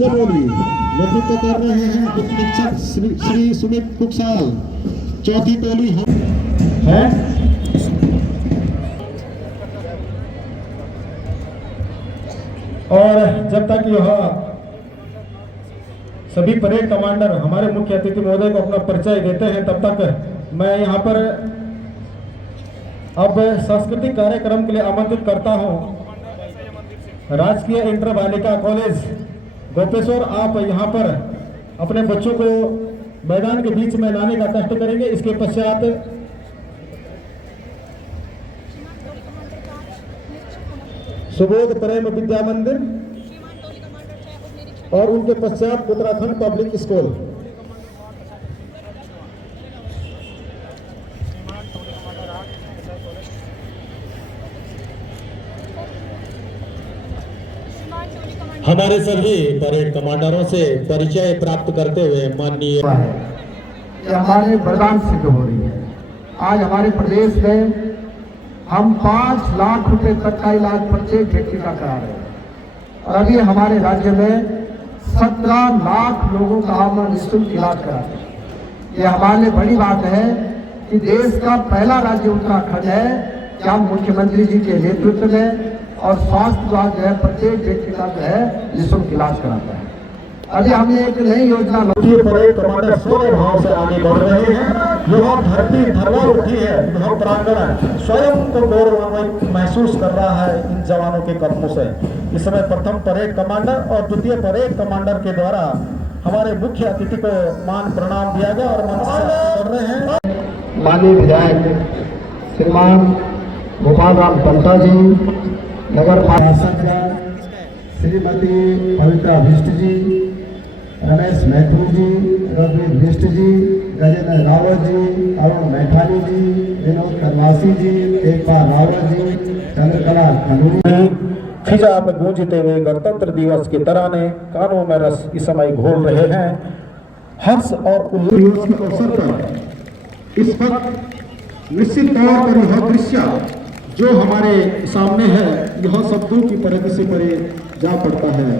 बोली नेतृत्व कर रहे हैं उपनिरीक्षक श्री सुमित कुकसाल। चौथी टोली है और जब तक यह सभी परेड कमांडर हमारे मुख्य अतिथि महोदय को अपना परिचय देते हैं, तब तक मैं यहाँ पर अब सांस्कृतिक कार्यक्रम के लिए आमंत्रित करता हूँ राजकीय इंटर बालिका कॉलेज गोपेश्वर। आप यहाँ पर अपने बच्चों को मैदान के बीच में लाने का कष्ट करेंगे। इसके पश्चात सुबोध प्रेम विद्या मंदिर और उनके पश्चात उत्तराखंड पब्लिक स्कूल। हमारे सभी परेड कमांडरों से परिचय प्राप्त करते हुए माननीय हमारे वरदान सिद्ध हो रही है। आज हमारे प्रदेश में हम 5 लाख रुपए तक का इलाज प्रत्येक व्यक्ति का करा रहे हैं और अभी हमारे राज्य में 17 लाख लोगों का हम निःशुल्क इलाज करा रहे हैं। ये हमारे लिए बड़ी बात है कि देश का पहला राज्य उत्तराखंड है कि हम मुख्यमंत्री जी के नेतृत्व में और स्वास्थ्य विभाग जो है प्रत्येक व्यक्ति का जो है निःशुल्क इलाज कराता है। अभी हमने एक नई योजना परेड कमांडर पूरे भाव से आगे बढ़ रहे हैं। यह धरती थर्रा उठी है, यह प्रांगण स्वयं को गौरवान्वित महसूस कर रहा है इन जवानों के कदमों से। इस समय प्रथम परेड कमांडर और द्वितीय परेड कमांडर के द्वारा हमारे मुख्य अतिथि को मान प्रणाम दिया गया और कर रहे हैं माननीय विधायक श्रीमान गोपाल राम पंता जी, नगर पार्षद श्रीमती पवित्रा भिष्ट जी, रमेश मैथुर जी, रघुवीर भिष्ट जी, गजेंद्र रावत जी, अरुण मैठानी जी, विनोद करवासी जी, एकबार रावत जी, चंद्रकला खनूरी फिजा में गूंजते हुए गणतंत्र दिवस के तराने कानों में रस इस समय घोल रहे हैं। हर्ष और उल्लास के अवसर पर इस वक्त निश्चित तौर पर यह दृश्य जो हमारे सामने है यह शब्दों की परिधि से परे जा पड़ता है।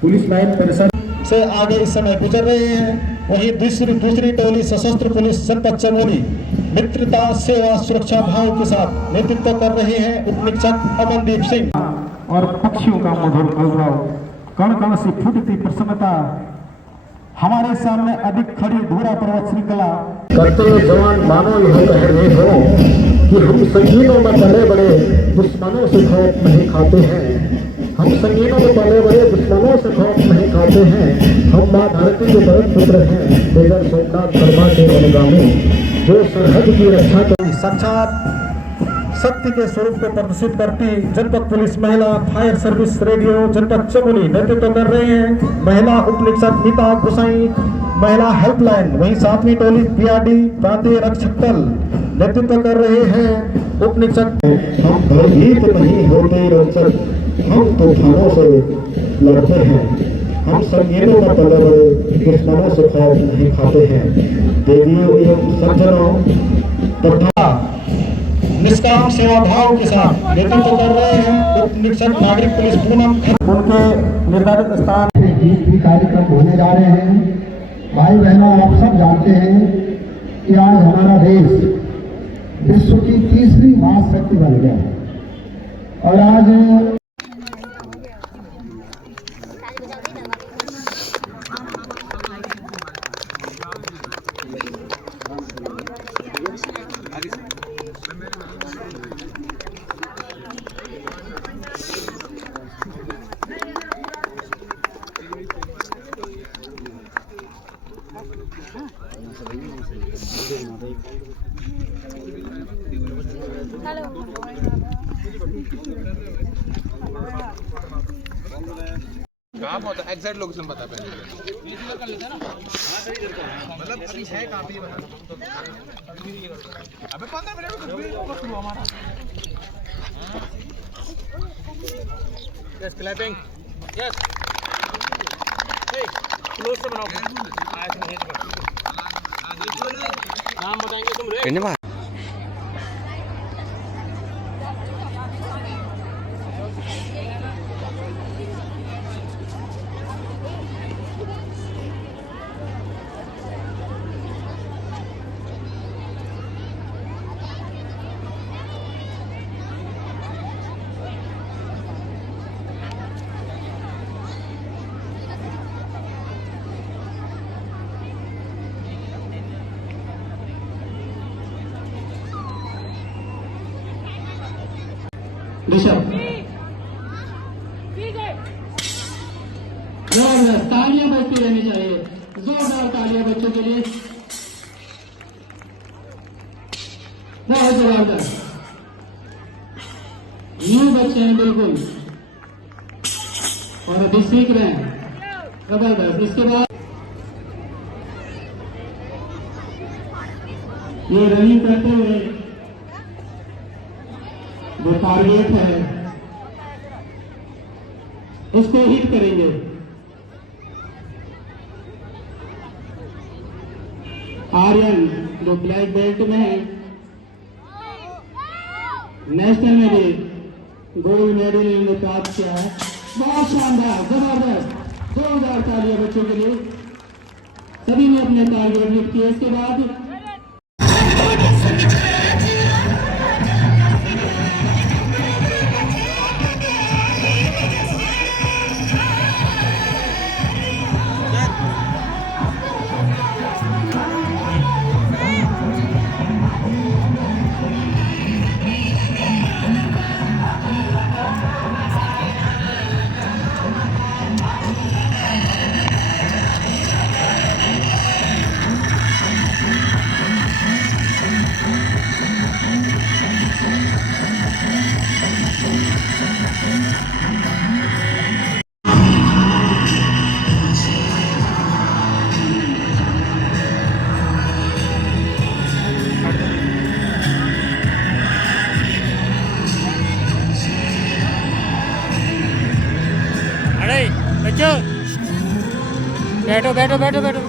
पुलिस लाइन परिसर से आगे इस समय गुजर रहे हैं। वहीं दूसरी टोली सशस्त्र पुलिस जनपद चमोली मित्रता सेवा सुरक्षा भाव के साथ नेतृत्व कर रहे हैं उपनिरीक्षक अमनदीप सिंह। और पक्षियों का मधुर कलरव, कण कण से फूटती प्रसन्नता, हमारे सामने अधिक खड़ी धूरा पर्वत श्रृंखला करते हुए जवान मानो यह कह रहे हो कि हम संगीनों में पले बड़े दुश्मनों से खौफ नहीं खाते हैं। हम संगीनों में पले बड़े दुश्मनों से खौफ नहीं खाते हैं। हम माँ धरती के परम पुत्र हैं, मेजर सोमनाथ शर्मा के अनुगामी, जो सरहद की रक्षा कर साक्षात शक्ति के स्वरूप को प्रदर्शित करती जनपद पुलिस महिला फायर सर्विस रेडियो जनपद चमोली नेतृत्व कर रहे हैं महिला उपनिरीक्षक नीता गोसाई, महिला हेल्पलाइन। वहीं 7वीं टोली पीआरडी प्रांतीय रक्षक दल नेतृत्व कर रहे हैं उपनिरीक्षक। हम भयभीत नहीं होते रोचक, हम तूफानों से लड़ते हैं। हम संगीनों में पले बड़े दुश्मनों से खौफ नहीं खाते हैं। देवियों एवं सज्जनों तथा निष्काम सेवा भाव के साथ नेतृत्व कर रहे हैं उपनिरीक्षक नागरिक पुलिस पूनम। उनके निर्धारित स्थान भी कार्यक्रम होने जा रहे हैं। भाई बहनों, आप सब जानते हैं कि आज हमारा देश विश्व की तीसरी महाशक्ति बन गया है और आज कहाँ पहुँचा एग्जैक्ट लोकेशन बता पहले मतलब अभी है कहाँ पे अबे 15 मिनट में कुछ भी शुरू हमारा यस क्लैपिंग यस हे क्लोज से बनाओ नाम बताएंगे तुम रे ऋषभ जबरदस्त, तालियां बजती रहनी चाहिए, जोरदार तालियां बच्चों के लिए, बहुत जबरदस्त। न्यू बच्चे हैं बिल्कुल और अभी सीख रहे हैं, जबरदस्त। इसके बाद ये रनिंग करते हुए जो टारगेट है उसको हिट करेंगे। आर्यन जो ब्लैक बेल्ट में है, नेशनल में भी गोल्ड मेडल इन्होंने प्राप्त किया है, बहुत शानदार, जबरदस्त, जोरदार तालियां बच्चों के लिए। सभी ने अपने टारगेट हिट किए। इसके बाद अरे बच्चों बैठो बैठो बैठो बैठो।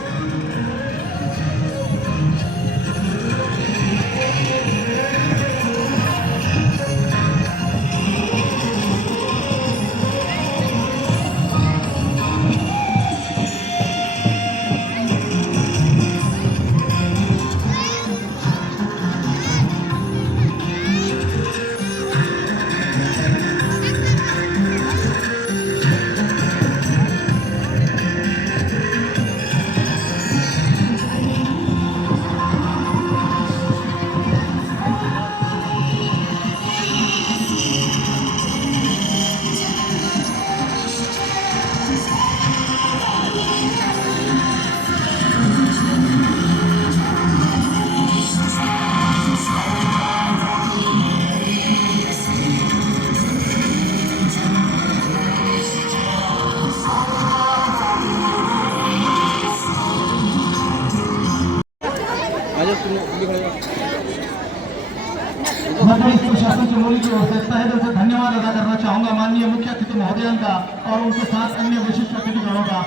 मध्य प्रदेश प्रशासन चमोली की ओर से तहे दिल से धन्यवाद अदा करना चाहूंगा माननीय मुख्य अतिथि महोदयन का और उनके साथ अन्य विशिष्ट अतिथिगणों का।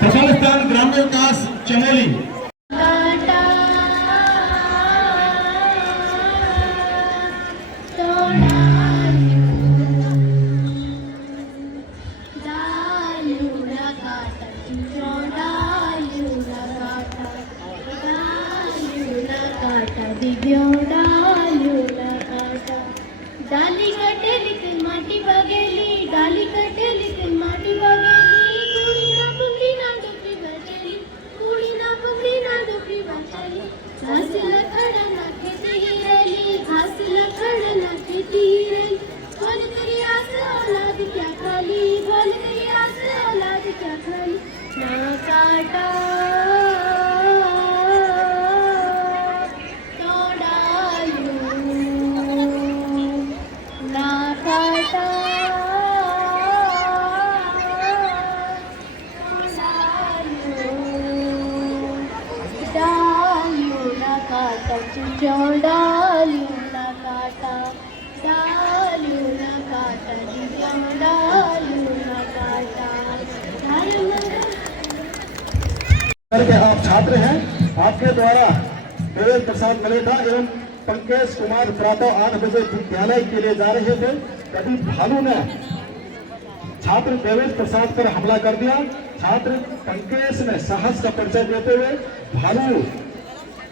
प्रथम स्थान ग्रामीण विकास चमोली, डाली कटे लिखल माटी बगेली, डाली कटे लिखल माटी बगेली, कुड़ी ना पुंगली ना डुबरी बचली, कुड़ी ना पुंगली ना डुबरी बचली, घास लखड़ ना खेती हिरली, घास लखड़ ना खेती हिरली, बोल तेरी आस औलाद क्या खाली, बोल तेरी आस औलाद क्या खाली, ना काटा डालियों ना काटा, डालियों ना काटा, डालियों ना काटा। के आप छात्र हैं, आपके द्वारा देवेश प्रसाद मलेठा एवं पंकज कुमार प्रातः 8 बजे विद्यालय के लिए जा रहे थे, तभी भालू ने छात्र देवेश प्रसाद पर हमला कर दिया। छात्र पंकज ने साहस का परिचय देते हुए भालू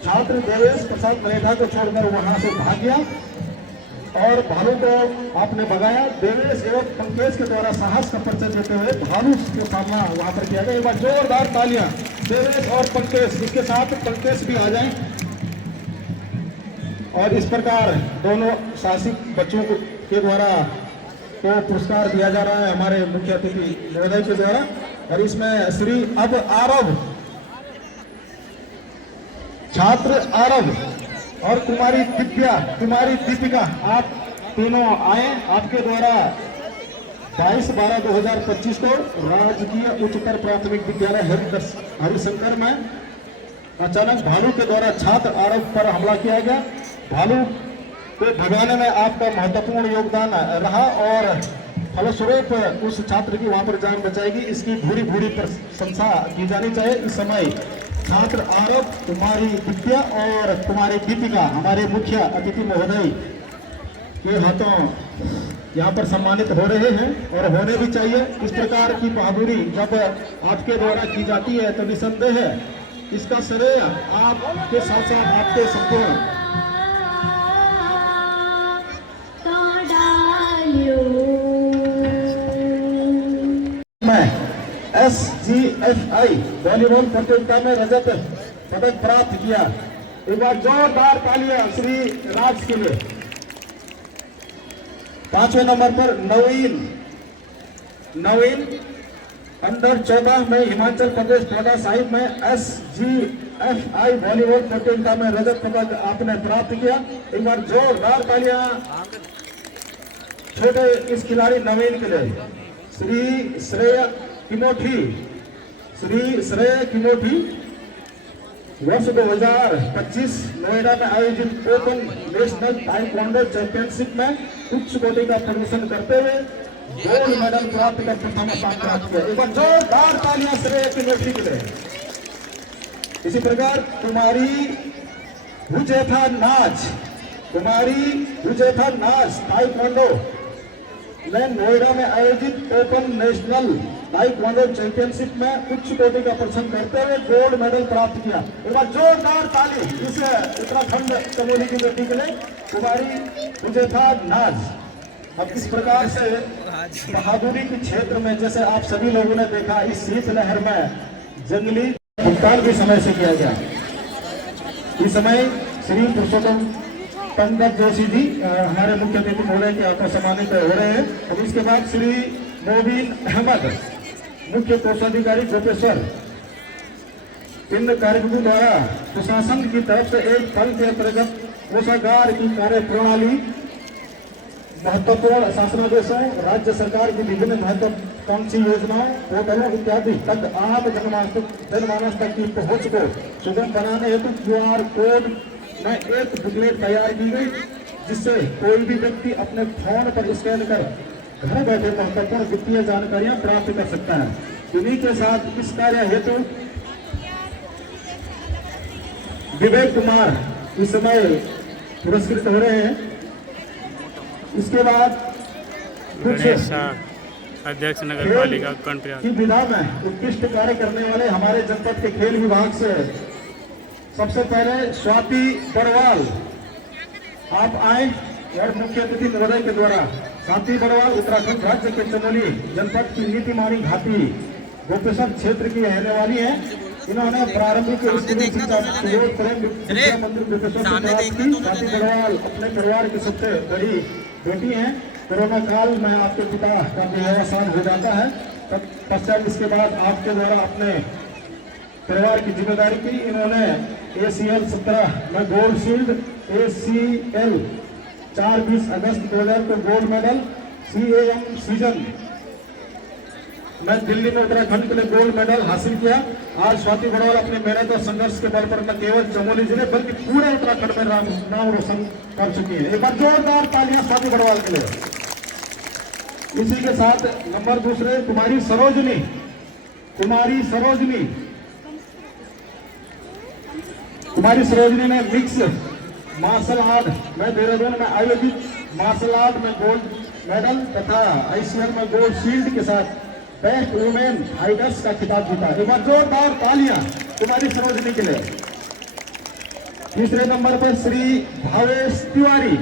छात्र देवेश प्रसाद मलेठा को छोड़कर वहां से भाग गया और भालू को आपने भगाया। देवेश एवं पंकज के द्वारा साहस का परिचय देते हुए भालू के सामना वहां पर किया गया। एक बार जोरदार तालियां देवेश और पंकज, इसके साथ पंकज भी आ जाएं। और इस प्रकार दोनों साहसिक बच्चों के द्वारा को पुरस्कार दिया जा रहा है हमारे मुख्य अतिथि महोदय के द्वारा। और इसमें श्री अब आरव, छात्र आरव और कुमारी दिव्या, कुमारी दीपिका, आप तीनों आए। आपके द्वारा 22/12/2025 को राजकीय उच्चतर प्राथमिक विद्यालय हरिशंकर में अचानक भालू के द्वारा छात्र आरव पर हमला किया गया। भालू को भगाने में आपका महत्वपूर्ण योगदान रहा और फलस्वरूप उस छात्र की वहां पर जान बचाएगी, इसकी भूरी भूरी प्रशंसा की जानी चाहिए। इस समय छात्र आरव, कुमारी दिव्या और कुमारी दीपिका हमारे मुख्य अतिथि महोदय के हाथों यहाँ पर सम्मानित हो रहे हैं और होने भी चाहिए। इस प्रकार की बहादुरी जब आपके द्वारा की जाती है तो निसंदेह है इसका श्रेय आपके साथ साथ आपके संपूर्ण SGFI वॉलीबॉल प्रतियोगिता में रजत पदक प्राप्त किया। एक बार जोरदार तालियां श्री राज के लिए। 5वें नंबर पर नवीन अंडर 14 में हिमाचल प्रदेश टोडा साहिब में SGFI वॉलीबॉल प्रतियोगिता में रजत पदक आपने प्राप्त किया। एक बार जोरदार तालियां छोटे इस खिलाड़ी नवीन के लिए। श्री श्रेय किमोठी वर्ष 2025 नोएडा में आयोजित ओपन नेशनल ताइक्वांडो चैंपियनशिप में उच्च कोटि का प्रदर्शन करते हुए गोल्ड मेडल प्राप्त कर प्रथम स्थान प्राप्त किया। एक बार जोरदार तालियां श्रेय किमोठी के लिए। इसी प्रकार कुमारी हुजैफा नाज ताइक्वांडो ने नोएडा में आयोजित ओपन नेशनल ताइक्वांडो चैंपियनशिप में उच्च कोटि का प्रदर्शन करते हुए गोल्ड मेडल प्राप्त किया। एक बार जोरदार ताली इस उत्तराखंड चमोली की बेटी के लिए कुमारी हुजैफा नाज। अब इस प्रकार से बहादुरी के क्षेत्र में जैसे आप सभी लोगों ने देखा इस शीतलहर में जंगली भुगतान भी समय से किया गया। इस समय श्री पुरुषोत्तम पंकज जोशी जी हमारे मुख्य अतिथि महोदय के हाथों सम्मानित हो रहे हैं। और इसके बाद श्री मोबिन अहमद मुख्य कोषाधिकारी प्रोफेसर, इन कार्यक्रमों द्वारा प्रशासन की तरफ से एक फल के अंतर्गत कोषागार की कार्य प्रणाली, महत्वपूर्ण शासनादेशों, राज्य सरकार की विभिन्न महत्वाकांक्षी योजनाओं, पोर्टलों इत्यादि तक आम जनमानस तक की पहुंच को सुगम बनाने हेतु QR कोड में एक बुकलेट तैयार की गई, जिससे कोई भी व्यक्ति अपने फोन पर स्कैन कर घर बैठे महत्वपूर्ण वित्तीय जानकारियां प्राप्त कर सकता है। इन्हीं के साथ इस कार्य हेतु विवेक कुमार इस समय पुरस्कृत हो रहे हैं। इसके बाद कुछ अध्यक्ष नगर पालिका की विधा में उत्कृष्ट कार्य करने वाले हमारे जनपद के खेल विभाग से सबसे पहले स्वाति बड़वाल आप आए और मुख्य अतिथि महोदय के द्वारा। स्वाति बड़वाल उत्तराखंड राज्य के चमोली जनपद की नीतिमानी घाटी गोपेश्वर क्षेत्र की रहने वाली है। इन्होंने प्रारंभिक स्कूली शिक्षा मंदिर गोपेश्वर से प्राप्त की। स्वाति बड़वाल अपने परिवार की सबसे बड़ी बेटी हैं। कोरोना काल में आपके पिता का देहावसान हो जाता है, तब पश्चात इसके बाद आपके द्वारा अपने परिवार की जिम्मेदारी की। इन्होंने ACL 17 में गोल्ड शील्ड, ACL 4-20 अगस्त 2000 को गोल्ड मेडल, CAM सीजन में दिल्ली में उत्तराखंड के लिए गोल्ड मेडल हासिल किया। आज स्वाति बड़वाल अपने मेहनत और संघर्ष के बल पर न केवल चमोली जिले बल्कि पूरे उत्तराखंड में नाम रोशन कर चुकी है। एक बार जोरदार तालियां स्वाति बड़वाल के लिए। इसी के साथ नंबर दूसरे कुमारी सरोजनी ने मिक्स मार्शल आर्ट में देहरादून में आयोजित मार्शल आर्ट में गोल्ड मेडल तथा ICL में गोल्ड शील्ड के साथ बेस्ट वुमेन फाइटर्स का खिताब जीता। एक बार जोरदार तालियां कुमारी सरोजनी के लिए। तीसरे नंबर पर श्री भावेश तिवारी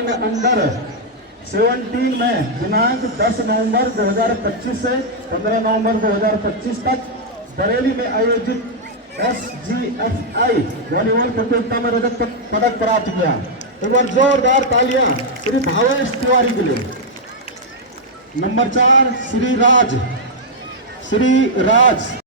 ने अंडर 17 में दिनांक 10 नवंबर 2025 से 15 नवंबर 2025 तक बरेली में आयोजित SGFI वॉलीबॉल प्रतियोगिता में रजत पदक प्राप्त किया। एक बार जोरदार तालियां श्री भावेश तिवारी के लिए। नंबर 4 श्री राज